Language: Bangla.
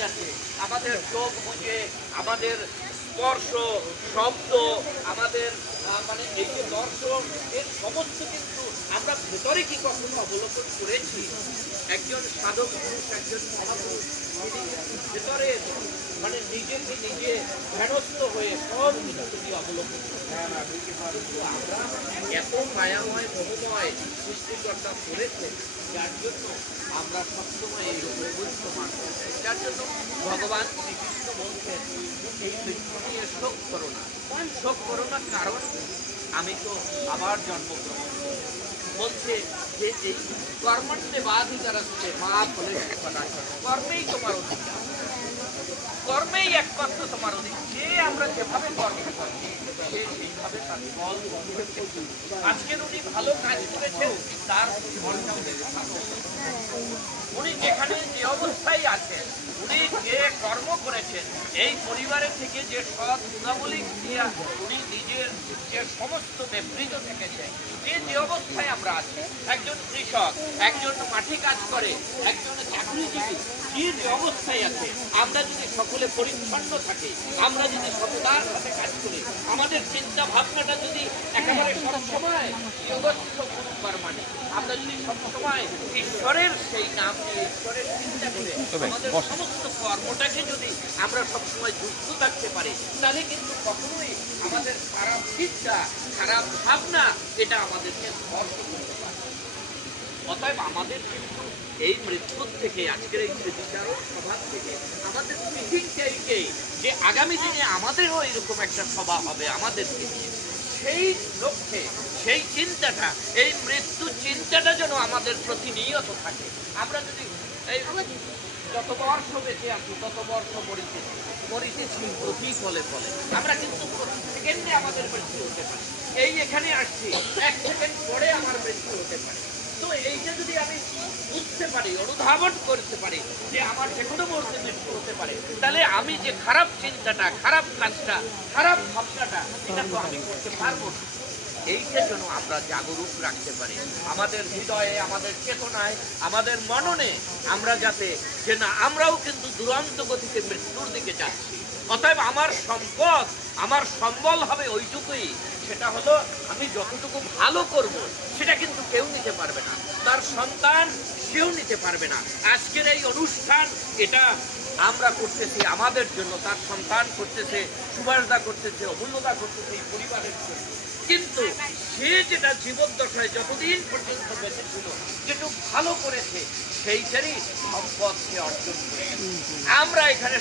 যাতে আমাদের চোখ বুঝে, আমাদের স্পর্শ, শব্দ, আমাদের মানে এই যে দর্শন, এর সমস্ত কিন্তু আমরা ভেতরে কি কখনো অবলোকন করেছি? একজন সাধক পুরুষ, একজন মহাপুরুষ ভেতরে মানে নিজেকে নিজে ধ্যানস্থ হয়ে সব কিছু তিনি অবলোকন করেন। কিন্তু আমরা এত মায়াময় মোহময় সৃষ্টিকর্তা করেছেন, যার জন্য আমরা সবসময় এই বৈধ মানতে চাই। যার জন্য ভগবান শ্রীকৃষ্ণ বলছেন এই মৃত্যু নিয়ে শোক করো না। শোক করো না, কারণ আমি তো আবার জন্মগ্রহণ করব। বলছে যে এই কর্মণ্যে বাধিকার আসছে মা বলে, কর্মেই তোমার অধিকার, কর্মেই একমাত্র তোমার অধিকার। যে আমরা যেভাবে কর্ম করি সে সেইভাবে তার ফল ভোগ করবে। আজকের উনি ভালো কাজ করেছেন, তার ফলটাও দেবে। উনি যেখানে যে অবস্থায় আছেন, উনি যে কর্ম করেছেন, এই পরিবারের থেকে যে সৎ গুণাবলী দিয়া উনি নিজের যে সমস্ত বিবৃত থেকেছেন, যে অবস্থায় আমরা আছি, একজন কৃষক, একজন মাটি কাজ করে, একজন চাকরিজীবী, যে অবস্থায় আছে, আমরা যদি সকলে পরিচ্ছন্ন থাকি, আমরা যদি সততার সাথে কাজ করি, আমাদের চিন্তা ভাবনাটা যদি একেবারে সবসময় যোগস্থ করবার মানে আমরা যদি সবসময় ঈশ্বরের সেই নাম নিয়ে ঈশ্বরের চিন্তা করে আমাদের সমস্ত কর্মটাকে যদি আমরা সবসময় যুক্ত থাকতে পারি, তাহলে কিন্তু কখনোই আমাদের খারাপ চিন্তা, খারাপ ভাবনা এটা আমাদেরকে স্পর্শ করতে পারে। অতএব আমাদের কিন্তু এই মৃত্যুর থেকে, আজকের এই বিচারক সভা থেকে আমাদের মিটিংটাইকে যে আগামী দিনে আমাদেরও এরকম একটা সভা হবে আমাদেরকে নিয়ে, সেই লক্ষ্যে সেই চিন্তাটা, এই মৃত্যু চিন্তাটা যেন আমাদের প্রতিনিয়ত থাকে। আমরা যদি এই যত বর্ষ বেঁচে আছি তত বর্ষ মরিতেছি প্রতি ফলে ফলে, আমরা কিন্তু প্রতি সেকেন্ডে আমাদের মৃত্যু হতে পারে। এই এখানে আসছি, 1 সেকেন্ড পরে আমার মৃত্যু হতে পারে। তো এইটা যদি আমি বুঝতে পারি, অনুধাবন করতে পারি যে আমার যে কোনো মুহূর্তে মৃত্যু হতে পারে, তাহলে আমি যে খারাপ চিন্তাটা, খারাপ কাজটা, খারাপ ভাবনাটা, এটা তো আমি করতে পারবো না। এইটার জন্য আমরা জাগরুক রাখতে পারি আমাদের হৃদয়ে, আমাদের চেতনায়, আমাদের মননে, আমরা যাতে যে না আমরাও কিন্তু দুরন্ত গতিতে মৃত্যুর দিকে যাচ্ছি। অতএব আমার সম্পদ, আমার সম্বল হবে ওইটুকুই, সেটা হলো আমি যতটুকু ভালো করব সেটা কিন্তু কেউ নিতে পারবে না, তার সন্তান কেউ নিতে পারবে না। আজকের এই অনুষ্ঠান এটা আমরা করতেছি আমাদের জন্য, তার সন্তান করতেছে, সুভাষদা করতেছে, অমূল্যদা করতেছে এই পরিবারের জন্য। কিন্তু সে যেটা জীবদ্দশায় যতদিন পর্যন্ত বেঁচে ছিল, যেটুকু ভালো করেছে, সেইটারই সম্পদ সে অর্জন করেছে। আমরা এখানে